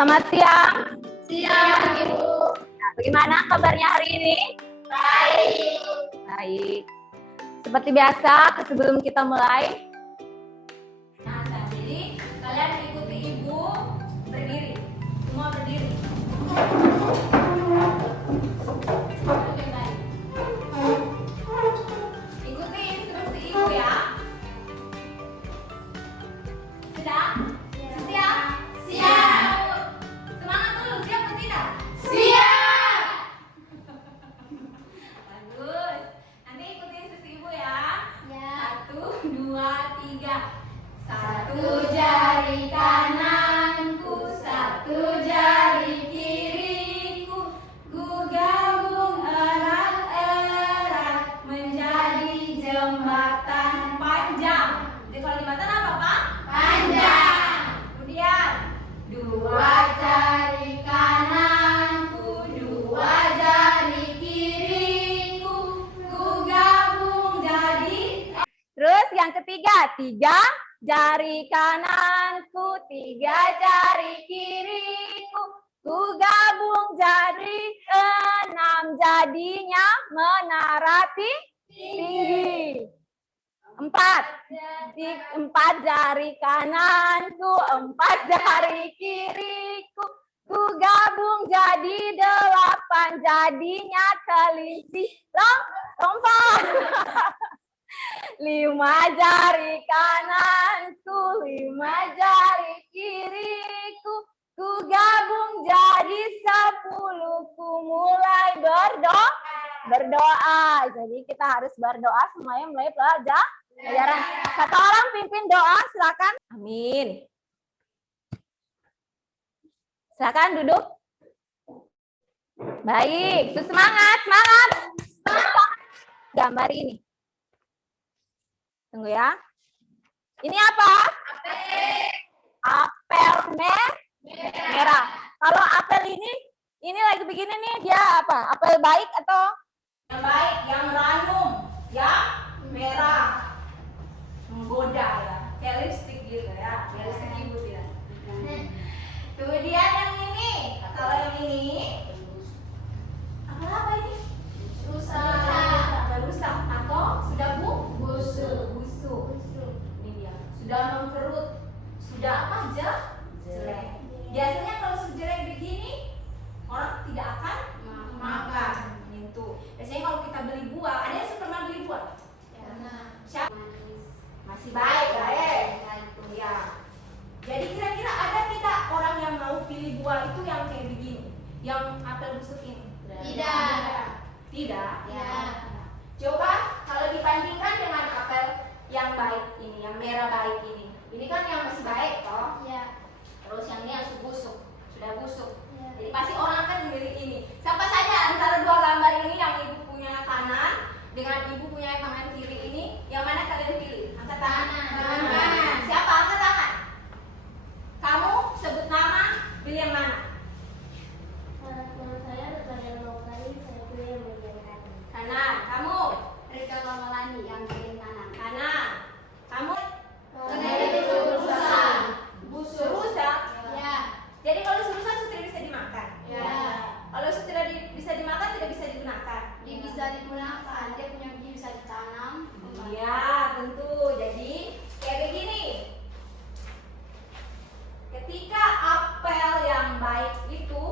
Selamat siang. Siang, Ibu. Nah, bagaimana kabarnya hari ini? Baik. Baik. Seperti biasa, sebelum kita mulai. Nah, jadi kalian ikuti Ibu berdiri. Semua berdiri. Oke, baik. Ikuti instruksi Ibu ya. Sudah? Siap? Siap. Semangat dulu, siap atau tidak? Siap. Bagus. Nanti ikuti instruksi Ibu ya. Satu, dua, tiga. Satu jari kananku, satu jari kiriku, ku gabung erat-erat menjadi jembatan panjang. Jadi kalau jembatan apa, Pak? Panjang. Kemudian dua jari kananku, dua jari kiriku, ku gabung jadi. Terus yang ketiga, 3 jari kananku, 3 jari kiriku, ku gabung jadi 6, jadinya menara tinggi. 4 jari kananku, 4 jari kiriku, ku gabung jadi 8, jadinya kelinci lompat. 5 jari kananku, 5 jari kiriku, ku gabung jadi 10, ku mulai berdoa. Jadi kita harus berdoa semuanya mulai pelajaran. Satu orang pimpin doa, silakan. Amin. Silakan duduk. Baik, semangat. Gambar ini. Tunggu ya. Ini apa? Apel merah. Kalau apel ini lagi begini nih, dia apa? Apel baik atau? Yang baik, yang ranum, yang merah, menggoda ya, kayak lipstick gitu ya, kayak lipstick Ibu ya. Kemudian yang ini, kalau yang ini, apa ini? Rusak atau sudah busuk. Ini dia, sudah mengkerut, sudah apa aja? Jelek. Biasanya kalau sudah jelek begini, orang tidak akan makan. Itu. Biasanya kalau kita beli buah, ada yang suka pernah beli buah? Siapa? Masih baik. Ya. Jadi kira-kira ada tidak orang yang mau pilih buah itu yang kayak begini, yang apel busuk ini? Tidak. Ya. Coba kalau dibandingkan dengan apel yang baik ini, yang merah baik ini kan yang masih baik toh? Ya. Terus yang ini yang sudah busuk. Ya. Jadi pasti orang akan memilih ini. Siapa saja antara dua gambar ini yang Ibu punya kanan dengan Ibu punya tangan kiri ini, yang mana kalian pilih? Angkat tangan. Kanan. Siapa angkat tangan? Kamu sebut nama, pilih yang mana? Menurut saya daripada lokali saya pilih yang bagian kanan. Kanan. Kamu? Rika Kamalani yang bagian kanan. Kanan. Kamu? Rusak. Ya. Jadi kalau rusak sudah bisa dimakan. Ya. Kalau sudah bisa dimakan tidak bisa digunakan. Dia bisa digunakan. Dia punya biji bisa ditanam. Iya, tentu. Jadi kayak begini. Ketika apel yang baik itu,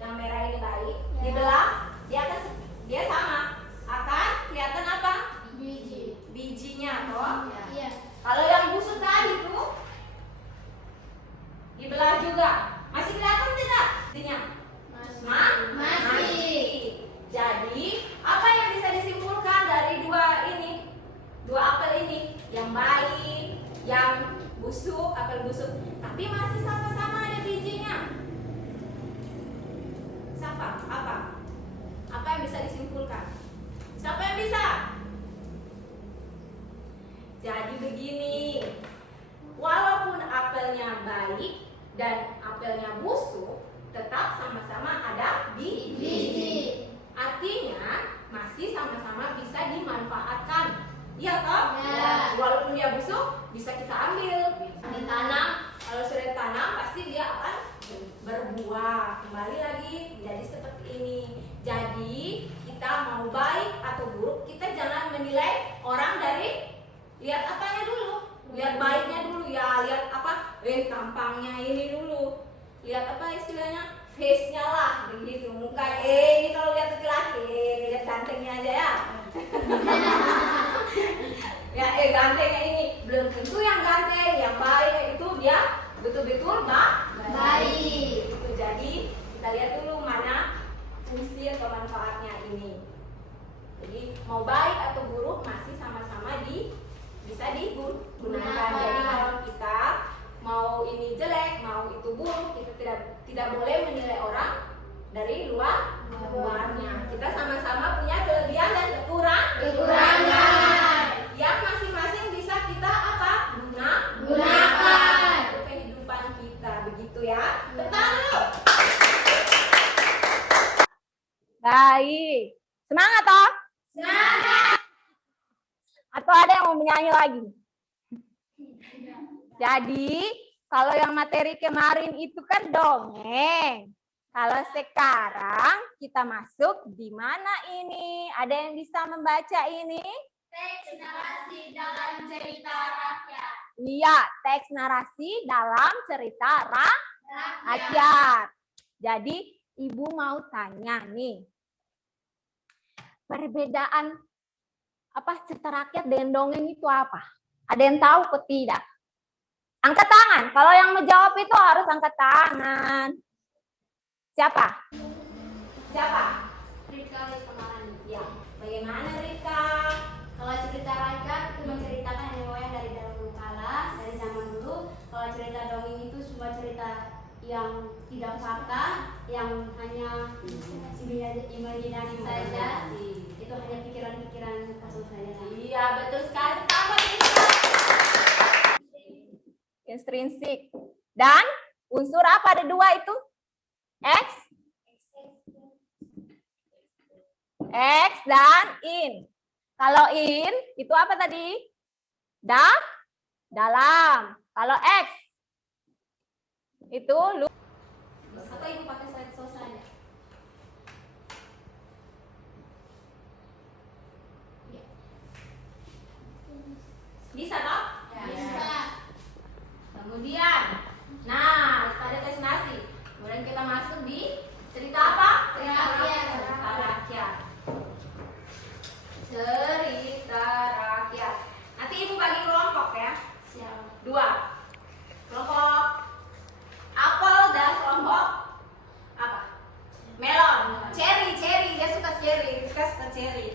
yang merah ini baik, Ya. dibelah, dia sama akan kelihatan apa? Bijinya, toh. Iya. Kalau yang busuk tadi tuh dibelah juga, masih kelihatan tidak? Bijinya? Masih. Jadi apa yang bisa disimpulkan dari dua apel ini, yang baik, yang busuk, apel busuk, tapi masih sama-sama ada bijinya. Apa yang bisa disimpulkan? Siapa yang bisa? Jadi begini, walaupun apelnya baik dan apelnya busuk, tetap sama-sama ada biji. Artinya masih sama-sama bisa dimanfaatkan. Iya toh? Ya. Walaupun dia busuk, bisa kita ambil, ditanam. Kalau sudah ditanam, pasti dia akan kedua, kembali lagi jadi seperti ini. Jadi kita mau baik atau buruk, kita jangan menilai orang dari lihat apanya dulu, lihat baiknya dulu ya, lihat apa, tampangnya ini dulu, lihat apa istilahnya, face-nya lah, begitu, muka, ini kalau lihat laki-laki, lihat gantengnya aja ya. Ya, gantengnya ini belum tentu yang ganteng, yang baik itu dia betul-betul baik. Itu jadi kita lihat dulu mana fungsi atau manfaatnya ini. Jadi mau baik atau buruk masih sama-sama bisa digunakan. Jadi kalau kita mau ini jelek, mau itu buruk, kita tidak boleh menilai orang dari luarnya. Kita sama-sama punya kelebihan dan kekurangan. Yang masing-masing bisa kita apa? Gunakan untuk kehidupan kita, begitu ya. Tepuk tangan. Baik. Semangat toh? Semangat. Atau ada yang mau menyanyi lagi? Jadi, kalau yang materi kemarin itu kan dongeng. Kalau sekarang kita masuk di mana ini? Ada yang bisa membaca ini? Teks narasi dalam cerita rakyat. Iya, teks narasi dalam cerita rakyat. Jadi, Ibu mau tanya nih. Perbedaan apa cerita rakyat dengan dongeng itu apa? Ada yang tahu atau tidak? Angkat tangan. Kalau yang menjawab itu harus angkat tangan. Siapa? Rika kemarin. Ya, bagaimana Rika? Kalau cerita rakyat itu menceritakan nenek moyang dari dahulu kala, dari zaman dulu. Kalau cerita dongeng itu semua cerita yang tidak fakta, yang hanya imajinasi saja. Itu hanya pikiran-pikiran kasus saja. Iya, betul sekali. Tambah Rika. Intrinsik. Dan unsur apa ada dua itu? X dan in. Kalau in itu apa tadi? Dalam. Kalau X itu Atau ibu pakai slide show saja. Bisa toh? Bisa. Kemudian, nah pada tes nasi. Kemudian kita masuk di cerita apa? Cerita rakyat. Cerita rakyat. Nanti ibu bagi kelompok ya. Siap. 2. Kelompok apel dan kelompok apa? Melon. Cherry. Dia suka cherry. Kita suka cherry.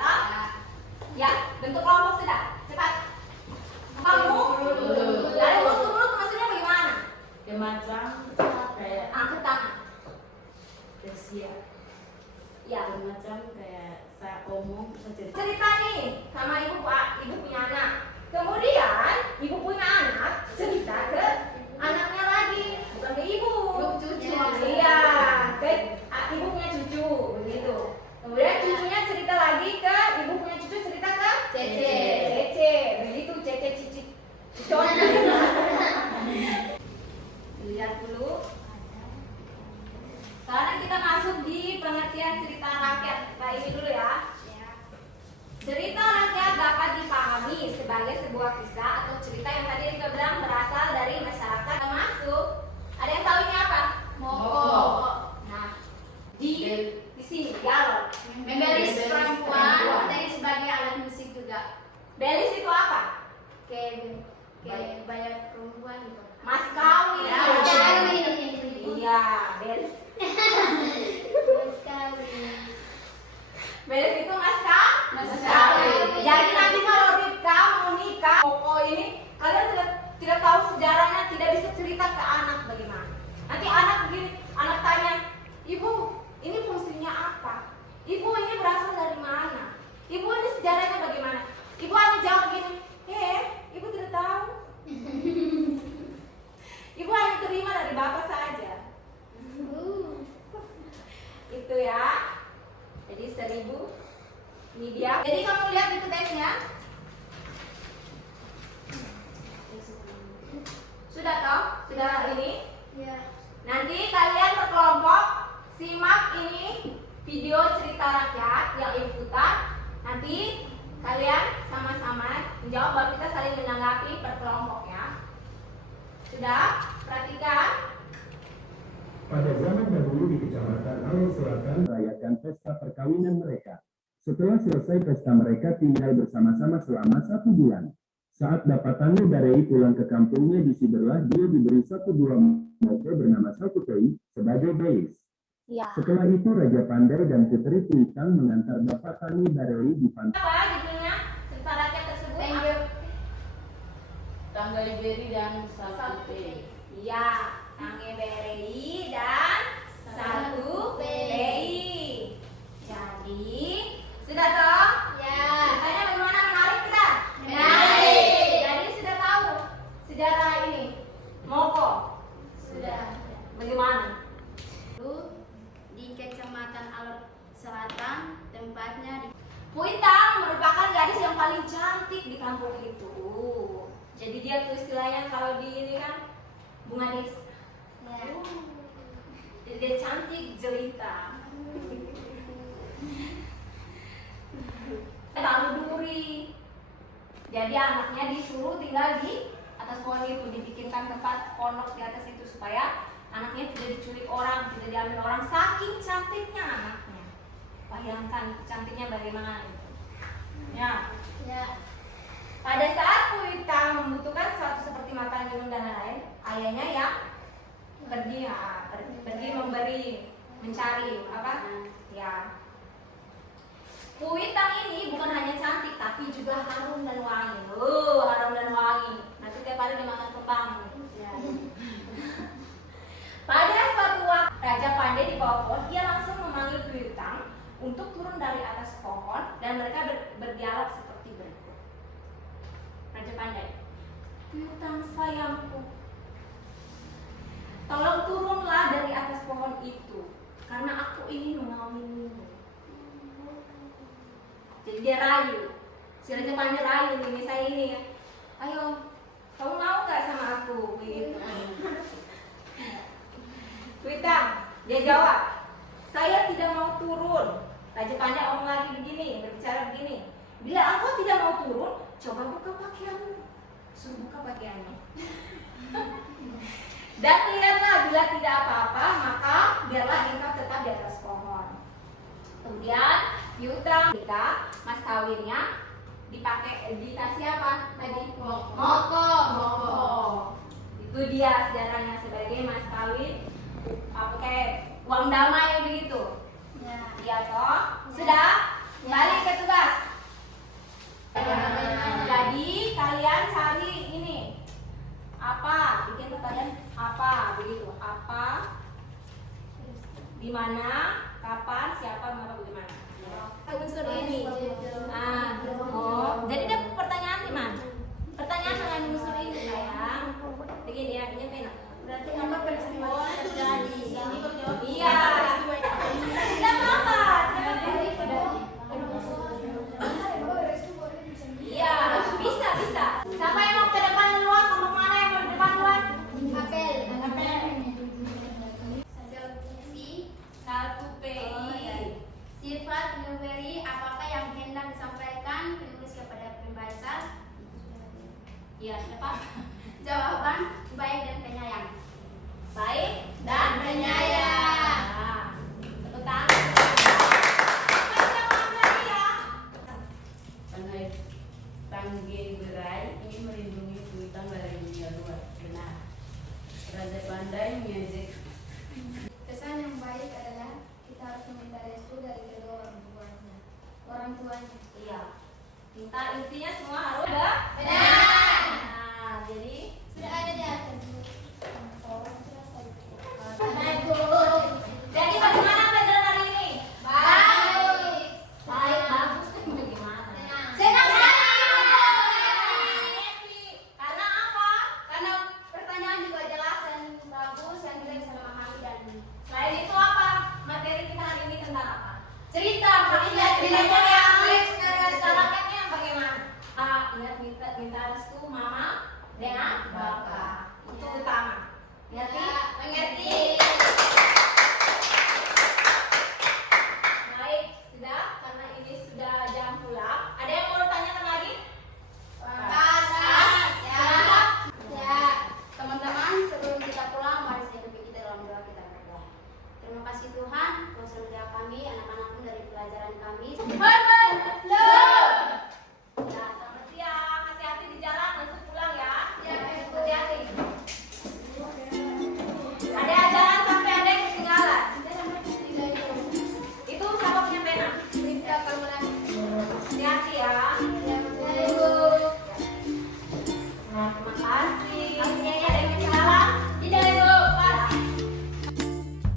Ya, bentuk kelompok sudah. Cepat. Kamu dari mulut maksudnya bagaimana? Macam kayak Angkat tangan. Desia. Ya. Macam kayak saya omong cerita. Cerita nih sama ibu punya anak. Kemudian ibu punya anak cerita ke anaknya lagi, bukan ke ibu. Cucu. Iya, ke ibu punya cucu begitu. Kemudian cucunya cerita lagi ke ibu punya cucu, cerita ke Cece. Begitu Cece cicit. Lihat dulu. Sekarang kita masuk di pengertian cerita rakyat. Kita ini dulu ya. Cerita rakyat dapat dipahami sebagai sebuah kisah atau cerita yang tadi Rika bilang berasal dari masyarakat. Kita masuk. Ada yang tahu ini apa? Moko. Nah, di sini dialog. Membelis perempuan dari sebagai alat musik juga. Belis itu apa? Kayak bayar perempuan gitu. Mas kawin. Ya, mas kawin. Iya, belis. Belis itu mas kawin. Jadi nanti kalau Rika mau nikah, Koko ini kalian tidak tahu sejarahnya, tidak bisa cerita ke anak bagaimana. Nanti anak begini, anak tanya, ibu ini fungsinya apa? Ibu ini berasal dari mana? Ibu ini sejarahnya bagaimana? Ibu hanya jawab gini, ibu tidak tahu. Ibu hanya terima dari bapak saja. Itu ya. Jadi 1000 ini dia. Jadi kamu lihat itu teksnya. Sudah toh? Sudah ini? Iya. Nanti kalian berkelompok simak ini video cerita rakyat yang ikutan. Nanti kalian sama-sama menjawab, baru kita saling menanggapi per kelompok ya. Sudah? Perhatikan. Pada zaman dahulu di Kecamatan Alor Selatan merayakan pesta perkawinan mereka. Setelah selesai pesta mereka tinggal bersama-sama selama 1 bulan. Saat dapatannya Darei pulang ke kampungnya di Siberlah, dia diberi 1 buah motor bernama Salkutei sebagai beis. Ya. Setelah itu Raja Pandai dan Putri Tuitang mengantar Bapak Tani Darei di pantai. Apa judulnya cerita rakyat tersebut? Tangga Iberi dan Satu P. Iya, Tangge Berei dan Satu PI. Jadi, sudah toh? Ya. Ceritanya bagaimana, menarik tidak? Menarik. Jadi sudah tahu sejarah ini. Moko. Sudah. Bagaimana? Itu di Kecamatan Alor Selatan, tempatnya di Puitang merupakan gadis yang paling cantik di kampung itu. Jadi dia tuh istilahnya kalau di ini kan bunga desa. ya. Jadi dia cantik jelita. Lalu duri. Jadi anaknya disuruh tinggal di atas pohon itu, dibikinkan tempat pondok di atas itu supaya anaknya tidak diculik orang, tidak diambil orang, saking cantiknya anaknya. Bayangkan cantiknya bagaimana itu. Ya. Ya. Pada saat Puitang membutuhkan sesuatu seperti makan, minum dan lain-lain, ayahnya yang pergi memberi, mencari apa? Ya. Puitang ini bukan hanya cantik tapi juga harum dan wangi. Harum dan wangi. Nanti tiap hari dia makan kembang. Ya. Pada suatu waktu Raja Pandai di bawah pohon, dia langsung memanggil Puitang untuk turun dari atas pohon dan mereka berdialog seperti berikut. Raja Pandai, Puitang sayangku, tolong turunlah dari atas pohon itu karena aku ingin mengawinimu. Jadi dia rayu, si Raja Pandai rayu nih, misalnya ini, ayo, kamu mau nggak sama aku? Begitu. Puitang, dia jawab, saya tidak mau turun. Raja Pandai omong lagi begini, berbicara begini. Bila engkau tidak mau turun, coba buka pakaianmu. Suruh buka pakaiannya. Dan lihatlah, bila tidak apa-apa, maka biarlah engkau tetap di atas pohon. Kemudian Puitang, ketika mas kawinnya dikasih apa tadi? Moko. Itu dia sejarahnya sebagai mas kawin pakai uang damai begitu. Ya. Iya toh? Sudah? Balik ke tugas. Jadi kalian cari ini apa? Bikin pertanyaan apa begitu? Apa? Di mana? Kapan? Siapa? Mengapa? Bagaimana? Unsur ini. Jadi ada pertanyaan di mana? Pertanyaan dengan unsur ini sayang. Begini ya, ini pena. Berarti apa peristiwa terjadi? Iya. Tidak apa-apa. Iya, bisa. Siapa yang mau ke depan duluan? Kelompok mana yang mau ke depan duluan? Apel. Satu PI. Sifat memberi apakah yang hendak disampaikan penulis kepada pembaca? Iya, siapa? Jawaban baik dan penyayang. Baik dan Penyayang. Nah, tepuk tangan. Apa jawaban ya? Tangge Berai ini melindungi Puitang dari dunia luar. Benar. Raja Pandai mengejek. Kesan yang baik adalah kita harus meminta restu dari kedua orang tuanya. Iya. Minta intinya semua harus benar. Nah, jadi Sudah ada di atas. jadi bagaimana pelajaran hari ini? Baik. Baik, bagus kan bagaimana? Senang. Happy. Karena apa? Karena pertanyaan juga jelas dan bagus dan kita bisa memahami dan Selain itu apa? Materi kita hari ini tentang apa? cerita.